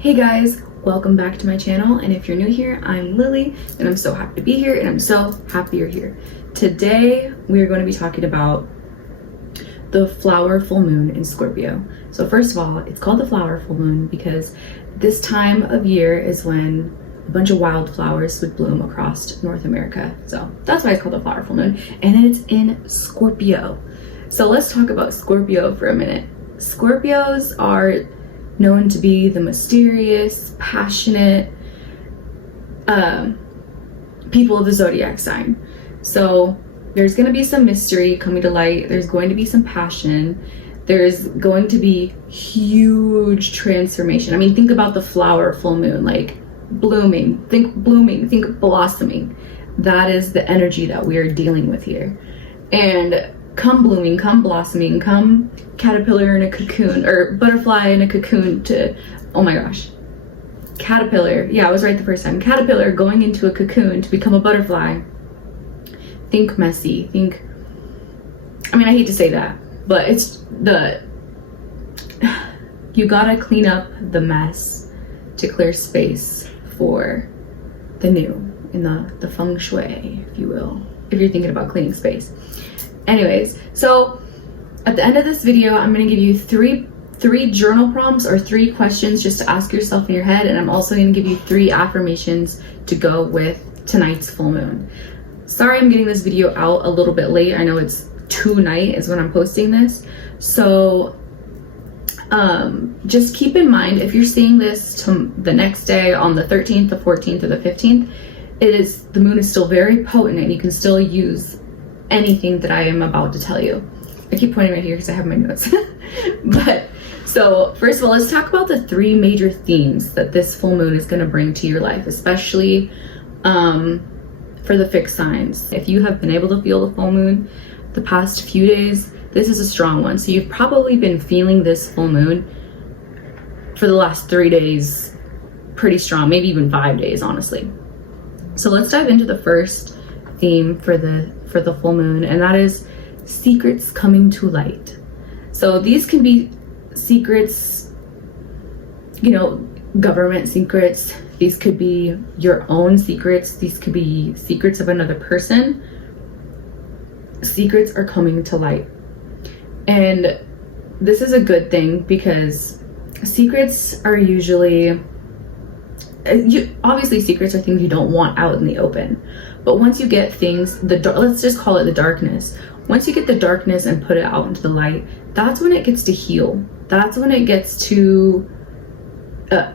Hey guys, welcome back to my channel, and if you're new here, I'm Lily and I'm so happy to be here, and I'm so happy you're here. Today we are going to be talking about the flower full moon in Scorpio. So first of all, it's called the flower full moon because this time of year is when a bunch of wildflowers would bloom across North America. So that's why it's called the flower full moon, and then it's in Scorpio. So let's talk about Scorpio for a minute. Scorpios are known to be the mysterious, passionate people of the zodiac sign. So there's going to be some mystery coming to light. There's going to be some passion. There's going to be huge transformation. I mean, think about the flower full moon, like blooming, think blossoming. That is the energy that we are dealing with here. And come blooming, come blossoming, come caterpillar in a cocoon, or butterfly in a cocoon to, oh my gosh, caterpillar. Yeah, I was right the first time. Caterpillar going into a cocoon to become a butterfly. Think messy, think, I mean, I hate to say that, but it's you gotta clean up the mess to clear space for the new, in the feng shui, if you will, if you're thinking about cleaning space. Anyways, so at the end of this video, I'm going to give you three journal prompts or 3 questions just to ask yourself in your head, and I'm also going to give you 3 affirmations to go with tonight's full moon. Sorry I'm getting this video out a little bit late. I know it's tonight is when I'm posting this. So just keep in mind, if you're seeing this the next day on the 13th, the 14th, or the 15th, the moon is still very potent and you can still use anything that I am about to tell you. I keep pointing right here because I have my notes. But so first of all, let's talk about the 3 major themes that this full moon is going to bring to your life, especially for the fixed signs. If you have been able to feel the full moon the past few days, this is a strong one. So you've probably been feeling this full moon for the last 3 days pretty strong, maybe even 5 days, honestly. So let's dive into the first theme for the full moon, and that is secrets coming to light. So these can be secrets, you know, government secrets. These could be your own secrets. These could be secrets of another person. Secrets are coming to light, and this is a good thing because secrets are usually, obviously secrets are things you don't want out in the open. But once you get things, let's just call it the darkness. Once you get the darkness and put it out into the light, that's when it gets to heal. That's when it gets to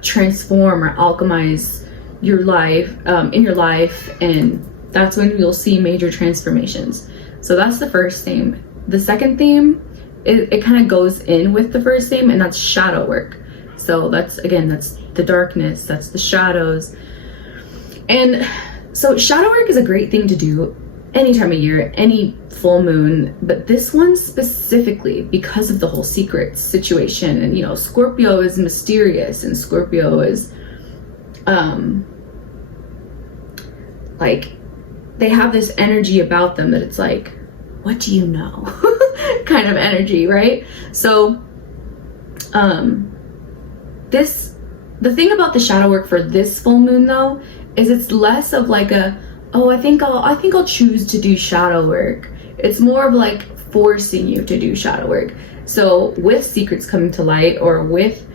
transform or alchemize your life, in your life, and that's when you'll see major transformations. So that's the first theme. The second theme, it kind of goes in with the first theme, and that's shadow work. So that's the darkness, that's the shadows. And so shadow work is a great thing to do any time of year, any full moon, but this one specifically because of the whole secret situation. And you know, Scorpio is mysterious, and Scorpio is like, they have this energy about them that it's like, what do you know? kind of energy, right? So the thing about the shadow work for this full moon though is it's less of like I think I'll choose to do shadow work. It's more of like forcing you to do shadow work. So with secrets coming to light, or with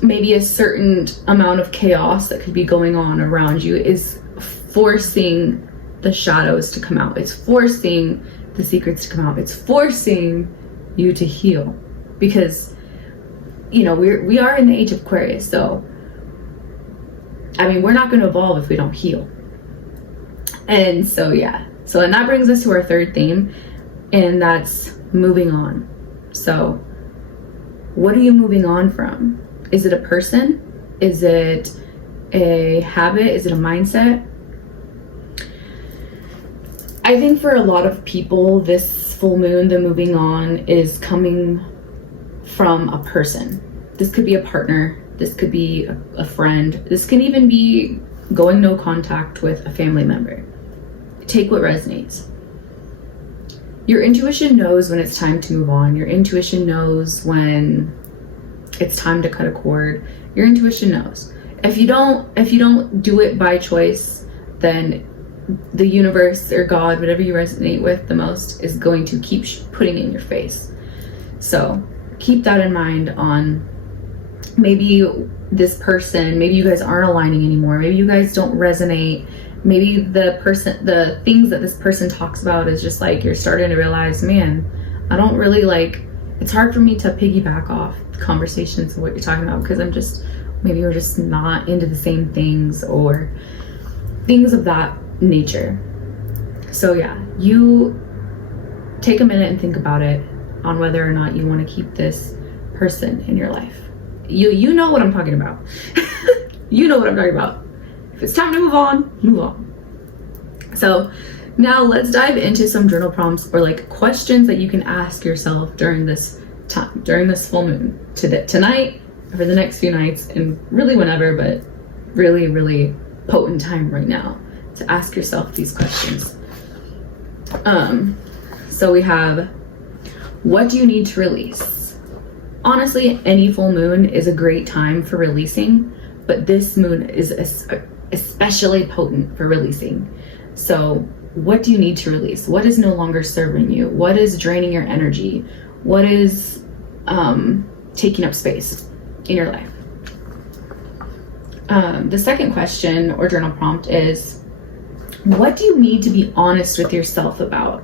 maybe a certain amount of chaos that could be going on around you, is forcing the shadows to come out. It's forcing the secrets to come out. It's forcing you to heal, because you know, we are in the age of Aquarius. So I mean, we're not going to evolve if we don't heal. And so yeah, so and that brings us to our third theme, and that's moving on. So what are you moving on from? Is it a person? Is it a habit? Is it a mindset? I think for a lot of people, this full moon, the moving on, is coming from a person. This could be a partner. This could be a friend. This can even be going no contact with a family member. Take what resonates. Your intuition knows when it's time to move on. Your intuition knows when it's time to cut a cord. Your intuition knows. If you don't do it by choice, then the universe or God, whatever you resonate with the most, is going to keep putting it in your face. So keep that in mind on maybe this person, maybe you guys aren't aligning anymore. Maybe you guys don't resonate. Maybe the things that this person talks about is just like, you're starting to realize, man, I don't really like, it's hard for me to piggyback off conversations and what you're talking about, because maybe we're just not into the same things or things of that nature. So yeah, you take a minute and think about it on whether or not you want to keep this person in your life. You know what I'm talking about. You know what I'm talking about. If it's time to move on, move on. So now let's dive into some journal prompts or like questions that you can ask yourself during this time, during this full moon, tonight, for the next few nights, and really whenever, but really, really potent time right now to ask yourself these questions. So we have, what do you need to release? Honestly, any full moon is a great time for releasing, but this moon is especially potent for releasing. So what do you need to release? What is no longer serving you? What is draining your energy? What is taking up space in your life? The second question or journal prompt is, what do you need to be honest with yourself about?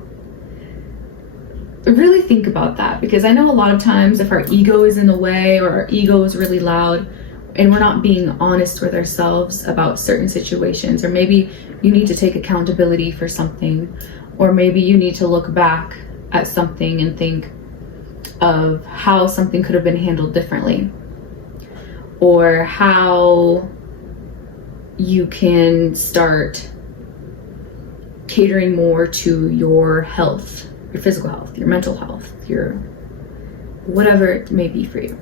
Really think about that, because I know a lot of times if our ego is in the way or our ego is really loud and we're not being honest with ourselves about certain situations, or maybe you need to take accountability for something, or maybe you need to look back at something and think of how something could have been handled differently, or how you can start catering more to your health, your physical health, your mental health, your whatever it may be for you.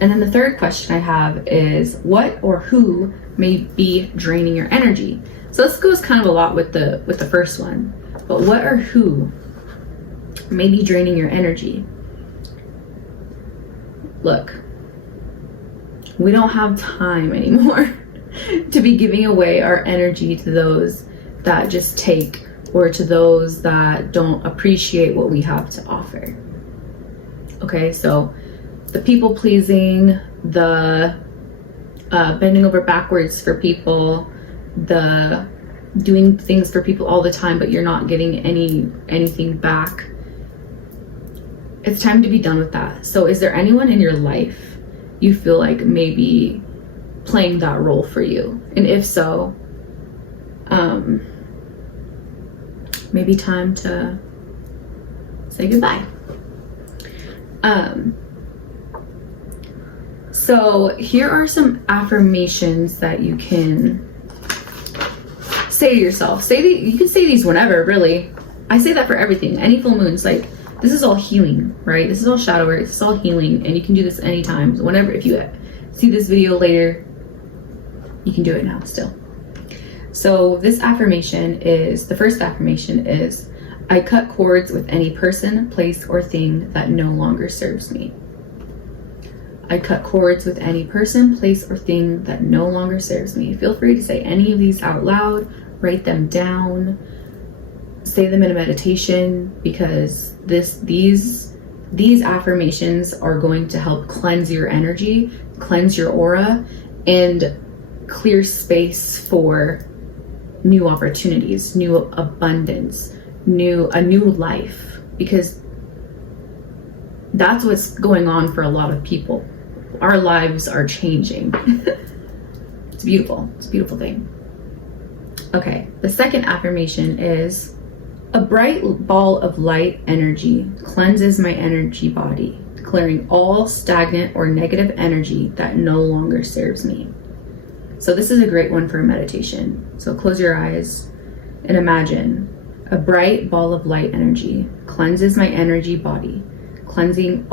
And then the third question I have is, what or who may be draining your energy? So this goes kind of a lot with the first one, but what or who may be draining your energy? Look, we don't have time anymore to be giving away our energy to those that just take, or to those that don't appreciate what we have to offer. Okay, so the people pleasing, the bending over backwards for people, the doing things for people all the time, but you're not getting anything back. It's time to be done with that. So is there anyone in your life you feel like maybe playing that role for you? And if so, maybe time to say goodbye. So here are some affirmations that you can say to yourself. You can say these whenever, really. I say that for everything. Any full moons, like, this is all healing, right? This is all shadow work. This is all healing, and you can do this anytime. Whenever, if you see this video later, you can do it now still. So this affirmation is, the first affirmation is, I cut cords with any person, place, or thing that no longer serves me. I cut cords with any person, place, or thing that no longer serves me. Feel free to say any of these out loud, write them down, say them in a meditation, because these affirmations are going to help cleanse your energy, cleanse your aura, and clear space for new opportunities, new abundance, a new life, because that's what's going on for a lot of people. Our lives are changing. It's beautiful. It's a beautiful thing. Okay, the second affirmation is, a bright ball of light energy cleanses my energy body, clearing all stagnant or negative energy that no longer serves me. So this is a great one for a meditation. So close your eyes and imagine a bright ball of light energy cleanses my energy body, clearing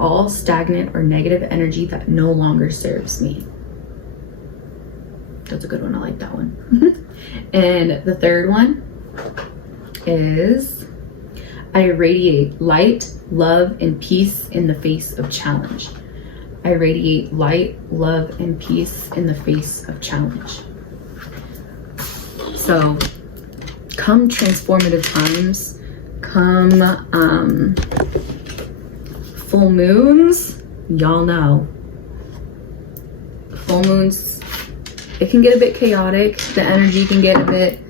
all stagnant or negative energy that no longer serves me. That's a good one. I like that one. And the third one is, I radiate light, love, and peace in the face of challenge. I radiate light, love, and peace in the face of challenge. So come transformative times, come full moons, y'all know. Full moons, it can get a bit chaotic. The energy can get a bit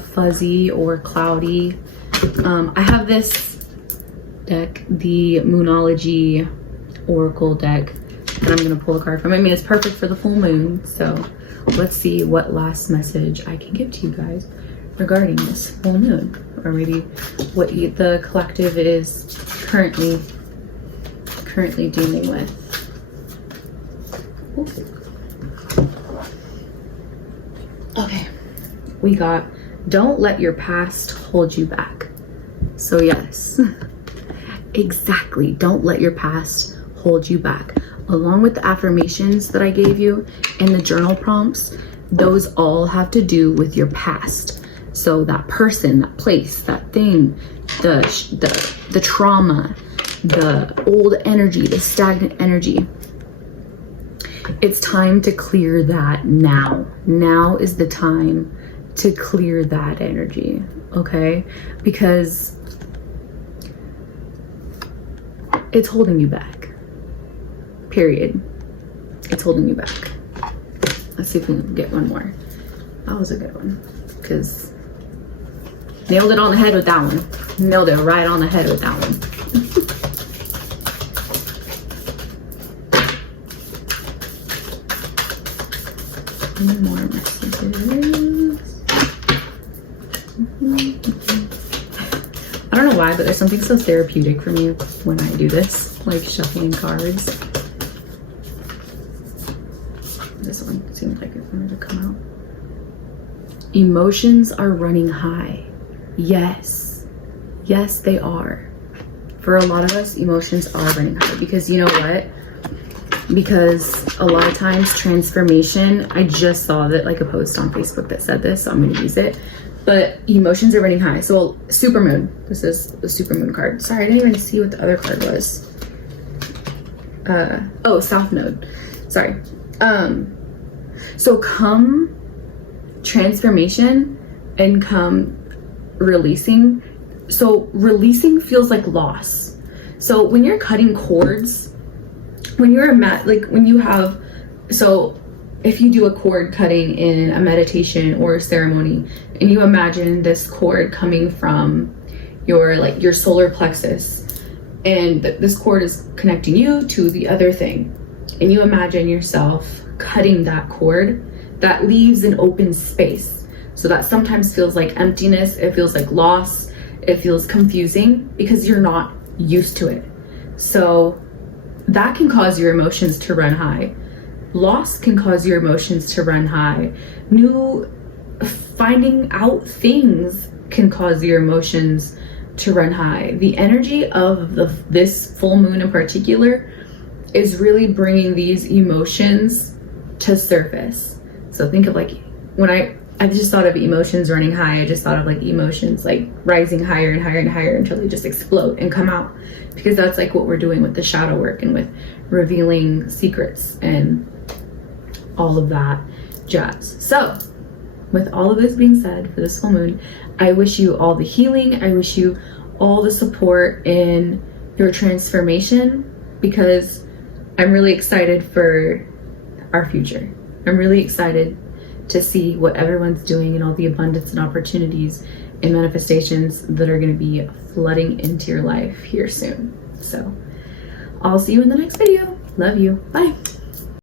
fuzzy or cloudy. I have this deck, the Moonology Oracle deck, and I'm gonna pull a card from it. I mean, it's perfect for the full moon, so let's see what last message I can give to you guys regarding this full moon, or maybe what the collective is currently dealing with. Okay, we got, don't let your past hold you back. So yes, exactly, don't let your past hold you back. Along with the affirmations that I gave you and the journal prompts, those all have to do with your past. So that person, that place, that thing, the trauma, the old energy, the stagnant energy. It's time to clear that now. Now is the time to clear that energy, okay? Because it's holding you back, period. It's holding you back. Let's see if we can get one more. That was a good one, because nailed it on the head with that one. Nailed it right on the head with that one. Any more messages? I don't know why, but there's something so therapeutic for me when I do this, like shuffling cards. This one seems like it wanted to come out. Emotions are running high. Yes. Yes, they are. For a lot of us, emotions are running high, because you know what? Because a lot of times transformation, I just saw that, like a post on Facebook that said this, so I'm going to use it. But emotions are running high. So supermoon, this is the supermoon card. Sorry, I didn't even see what the other card was. Oh, South Node. Sorry. So come transformation and come releasing. So releasing feels like loss. So when you're cutting cords, when you're when you have, so if you do a cord cutting in a meditation or a ceremony, and you imagine this cord coming from your solar plexus, and this cord is connecting you to the other thing, and you imagine yourself cutting that cord, that leaves an open space. So that sometimes feels like emptiness, it feels like loss, it feels confusing because you're not used to it. So that can cause your emotions to run high. Loss can cause your emotions to run high. Finding out things can cause your emotions to run high. The energy of this full moon in particular is really bringing these emotions to surface. So think of, like, when I just thought of emotions running high, I just thought of like emotions like rising higher and higher and higher until they just explode and come out, because that's like what we're doing with the shadow work and with revealing secrets and all of that jazz. So with all of this being said, for this full moon, I wish you all the healing. I wish you all the support in your transformation, because I'm really excited for our future. I'm really excited to see what everyone's doing and all the abundance and opportunities and manifestations that are going to be flooding into your life here soon. So I'll see you in the next video. Love you. Bye.